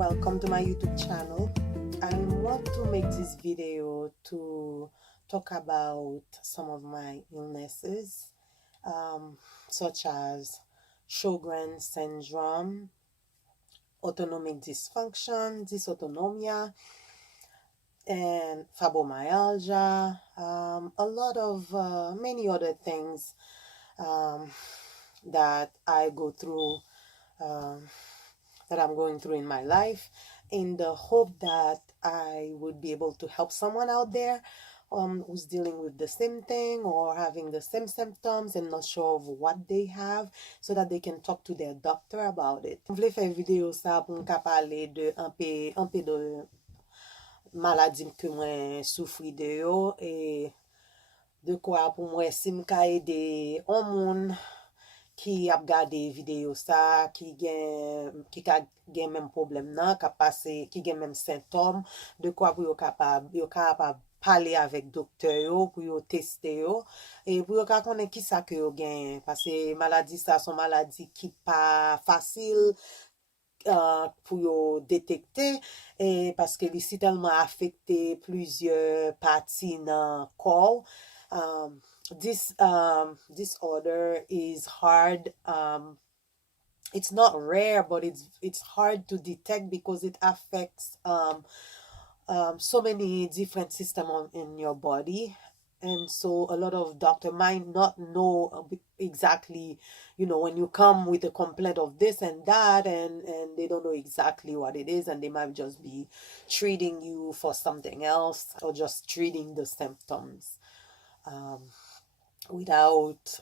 welcome to my YouTube channel. I want to make this video to talk about some of my illnesses, such as Sjogren syndrome, autonomic dysfunction, dysautonomia, and fibromyalgia, a lot of many other things that I go through, that I'm going through in my life, in the hope that I would be able to help someone out there who's dealing with the same thing or having the same symptoms and not sure of what they have, so that they can talk to their doctor about it. Je voulais faire vidéo ça pour me parler de un peu de maladie que moi souffri de yo, et de quoi pour moi si m'ka aider un monde qui a regardé vidéo ça, qui a même problème nan, qui a même symptômes, de quoi pour yo capable parler avec docteur yo, pour yo tester yo, et pour yo connaître qui ça que yo gen, parce que maladie ça son maladie qui pas facile pour yo détecter, et parce que li si tellement affecté plusieurs parties dans corps. This disorder is hard. It's not rare, but it's hard to detect because it affects so many different systems in your body. And so a lot of doctors might not know exactly, when you come with a complaint of this and that, and they don't know exactly what it is, and they might just be treating you for something else, or just treating the symptoms without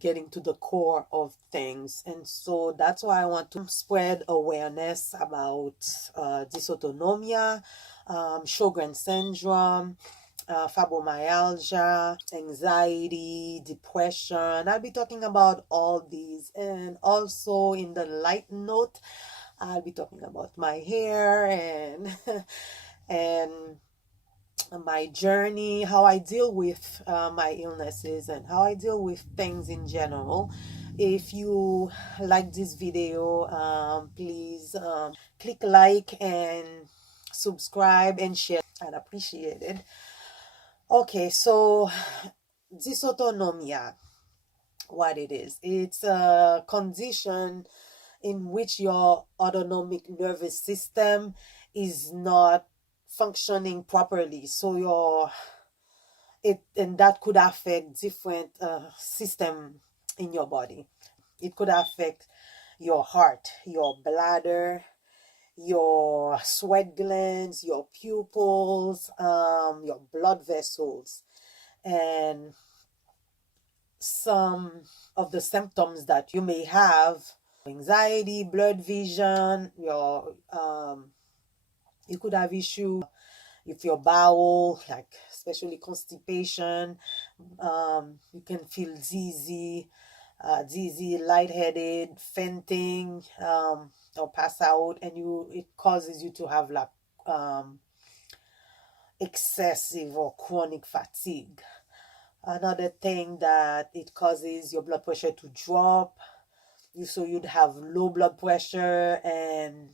getting to the core of things. And so that's why I want to spread awareness about dysautonomia, Sjogren syndrome, fibromyalgia, anxiety, depression. I'll be talking about all these, and also in the light note, I'll be talking about my hair and and my journey, how I deal with my illnesses, and how I deal with things in general. If you like this video, please click like and subscribe and share. I'd appreciate it. Okay, so dysautonomia, what it is, it's a condition in which your autonomic nervous system is not functioning properly. So and that could affect different system in your body. It could affect your heart, your bladder, your sweat glands, your pupils, your blood vessels, and some of the symptoms that you may have: anxiety, blurred vision, you could have issue with your bowel, like especially constipation. You can feel dizzy, lightheaded, fainting, or pass out, and it causes you to have like excessive or chronic fatigue. Another thing that it causes your blood pressure to drop. So you'd have low blood pressure and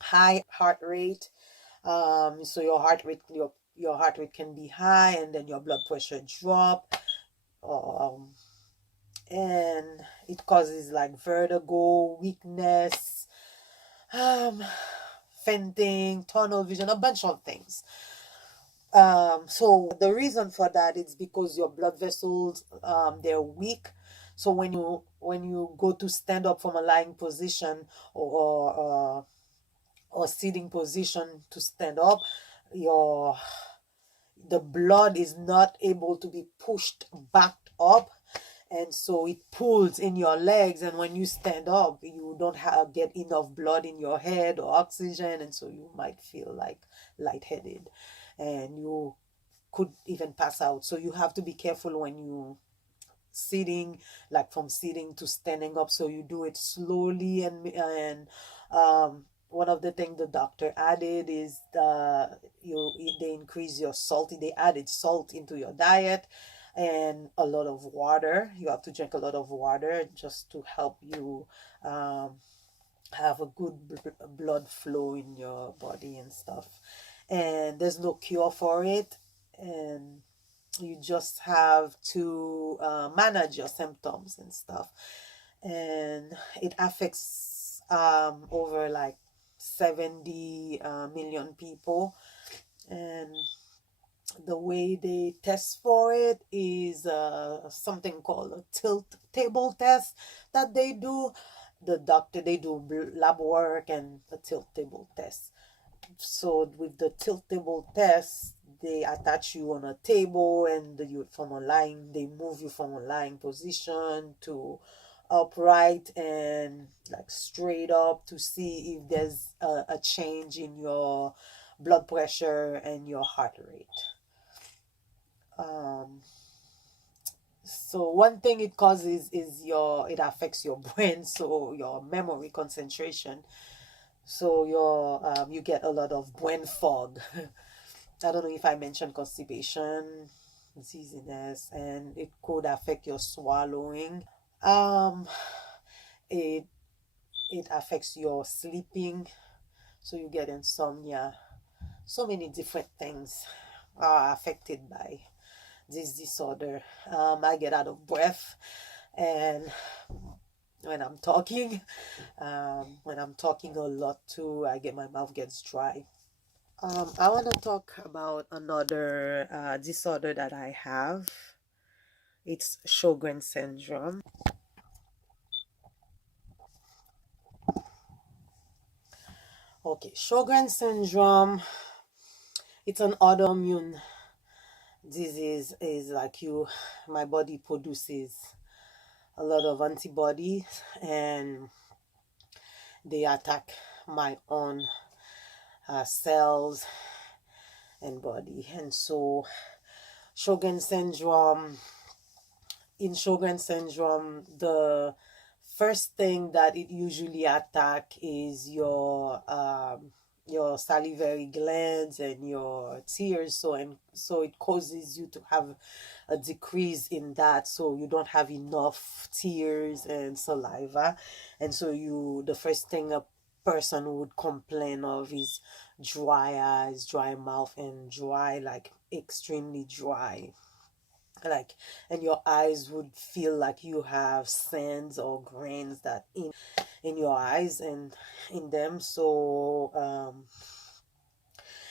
high heart rate. So your heart rate can be high, and then your blood pressure drop. And it causes like vertigo, weakness, fainting, tunnel vision, a bunch of things. So the reason for that is because your blood vessels, they're weak. So when you go to stand up from a lying position or sitting position to stand up, the blood is not able to be pushed back up, and so it pulls in your legs, and when you stand up, you don't get enough blood in your head or oxygen, and so you might feel like lightheaded, and you could even pass out. So you have to be careful when you sitting, like from sitting to standing up, so you do it slowly. And one of the things the doctor added is they increase your salt. They added salt into your diet, and a lot of water. You have to drink a lot of water just to help you have a good blood flow in your body and stuff. And there's no cure for it, and you just have to manage your symptoms and stuff. And it affects over like 70 million people. And the way they test for it is something called a tilt table test that they do. The doctor, they do lab work and the tilt table test. So with the tilt table test, they attach you on a table, and they move you from a lying position to upright and like straight up to see if there's a change in your blood pressure and your heart rate. So one thing it causes is it affects your brain, so your memory concentration. So you get a lot of brain fog. I don't know if I mentioned constipation, dizziness, and it could affect your swallowing. It it affects your sleeping, so you get insomnia. So many different things are affected by this disorder. I get out of breath, and when I'm talking, a lot too, my mouth gets dry. I want to talk about another disorder that I have. It's Sjogren syndrome. Okay, Sjogren syndrome. It's an autoimmune disease. Is like my body produces a lot of antibodies, and they attack my own cells and body. And so Sjogren syndrome, in Sjogren syndrome, the first thing that it usually attack is your salivary glands and your tears. So it causes you to have a decrease in that, so you don't have enough tears and saliva. And so the first thing a person would complain of is dry eyes, dry mouth, and dry, like extremely dry, like, and your eyes would feel like you have sands or grains that in your eyes and in them. So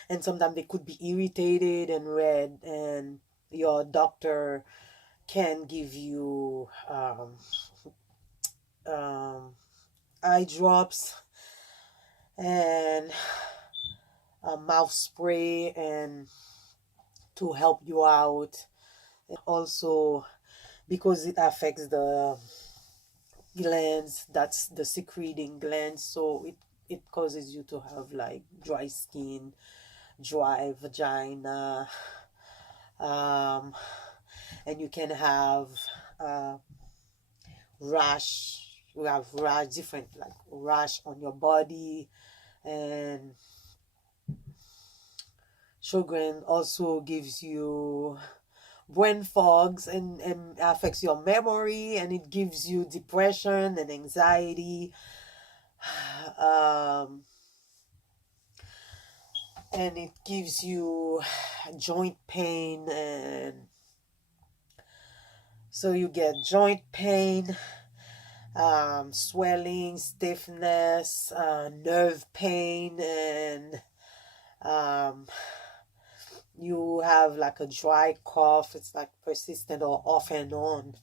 and sometimes they could be irritated and red, and your doctor can give you eye drops and a mouth spray and to help you out. Also, because it affects the glands, that's the secreting glands, so it causes you to have like dry skin, dry vagina, um, and you can have rash. We have rash, different like rash on your body. And Sjogren also gives you brain fogs and affects your memory, and it gives you depression and anxiety. And it gives you joint pain, and so you get joint pain, swelling, stiffness, nerve pain, and you have like a dry cough. It's like persistent or off and on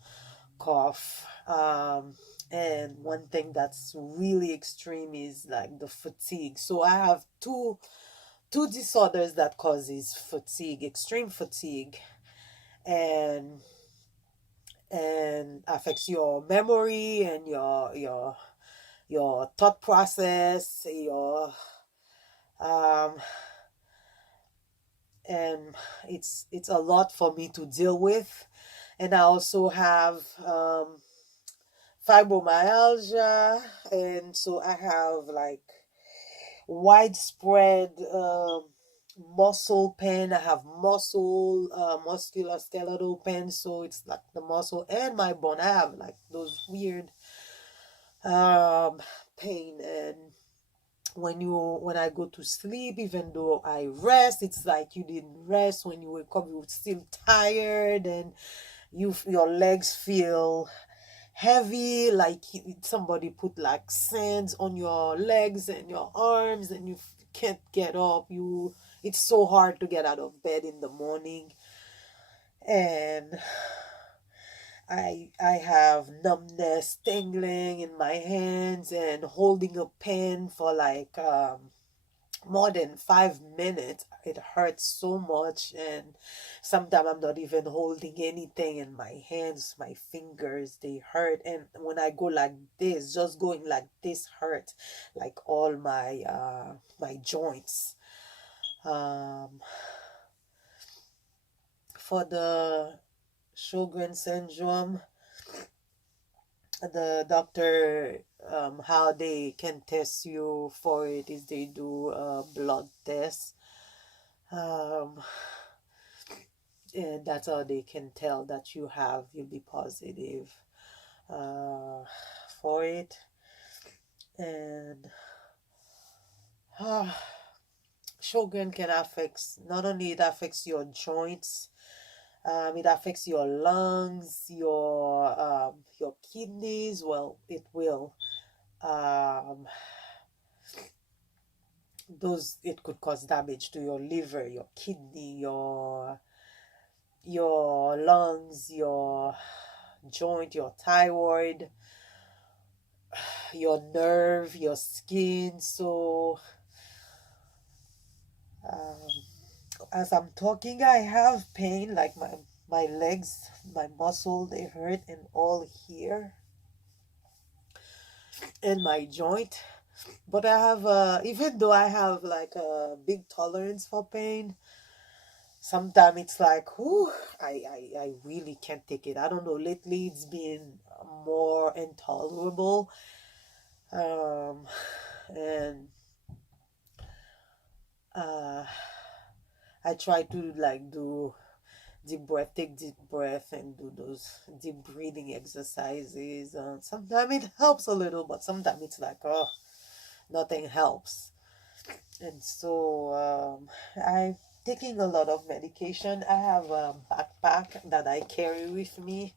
cough. And one thing that's really extreme is like the fatigue. So I have two disorders that causes fatigue, extreme fatigue, and affects your memory and your thought process, um and it's a lot for me to deal with. And I also have fibromyalgia, and so I have like widespread muscle pain. I have muscular skeletal pain, so it's like the muscle and my bone. I have like those weird pain. And when I go to sleep, even though I rest, it's like you didn't rest. When you wake up, you're still tired, and your legs feel heavy, like somebody put like sands on your legs and your arms, and you can't get up. It's so hard to get out of bed in the morning. And I have numbness, tingling in my hands, and holding a pen for like more than 5 minutes. It hurts so much, and sometimes I'm not even holding anything in my hands. My fingers, they hurt, and when I go like this, just going like this hurts, like all my joints. For the Sjogren syndrome, the doctor, how they can test you for it is they do a blood test, and that's how they can tell that you'll be positive for it. And Sjogren can affect, not only it affects your joints, it affects your lungs, your kidneys. Well, it will. It could cause damage to your liver, your kidney, your lungs, your joint, your thyroid, your nerve, your skin. So as I'm talking, I have pain, like my legs, my muscle, they hurt, and all here, and my joint. But I have even though I have like a big tolerance for pain, sometimes it's like, whew, I really can't take it. I don't know, lately it's been more intolerable. And I try to like do take deep breath, and do those deep breathing exercises. Sometimes it helps a little, but sometimes it's like, oh, nothing helps. And so I'm taking a lot of medication. I have a backpack that I carry with me.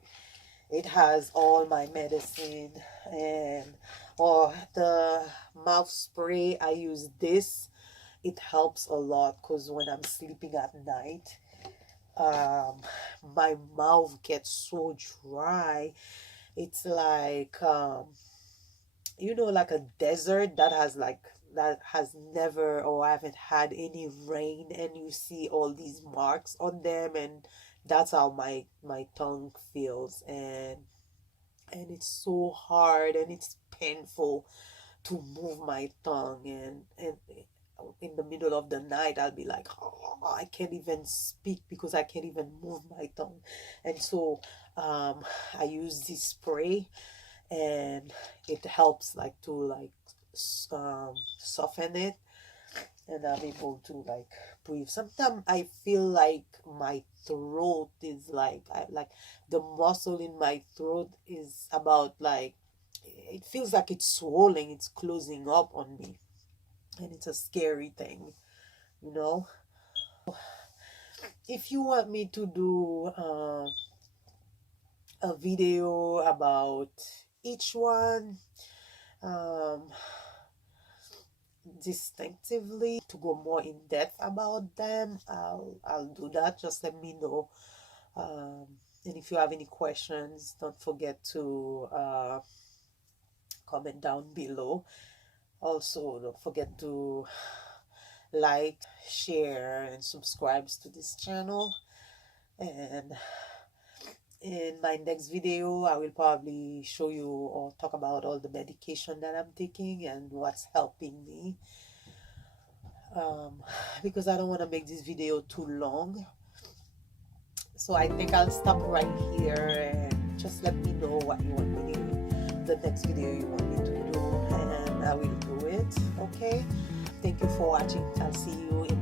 It has all my medicine, and the mouth spray, I use this. It helps a lot because when I'm sleeping at night, my mouth gets so dry. It's like like a desert that has never, or haven't had any rain, and you see all these marks on them, and that's how my tongue feels. And it's so hard, and it's painful to move my tongue, and in the middle of the night I'll be like, oh, I can't even speak because I can't even move my tongue. And so I use this spray, and it helps like to soften it, and I'm able to like breathe. Sometimes I feel like my throat is like the muscle in my throat is about like, it feels like it's swollen, it's closing up on me, and it's a scary thing, you know. If you want me to do a video about each one distinctively, to go more in depth about them, I'll do that. Just let me know. And if you have any questions, don't forget to comment down below. Also, don't forget to like, share, and subscribe to this channel. And in my next video, I will probably show you or talk about all the medication that I'm taking and what's helping me, because I don't want to make this video too long. So I think I'll stop right here, and just let me know what you want me to do, the next video you want me to do, and I will do it. Okay, thank you for watching. I'll see you in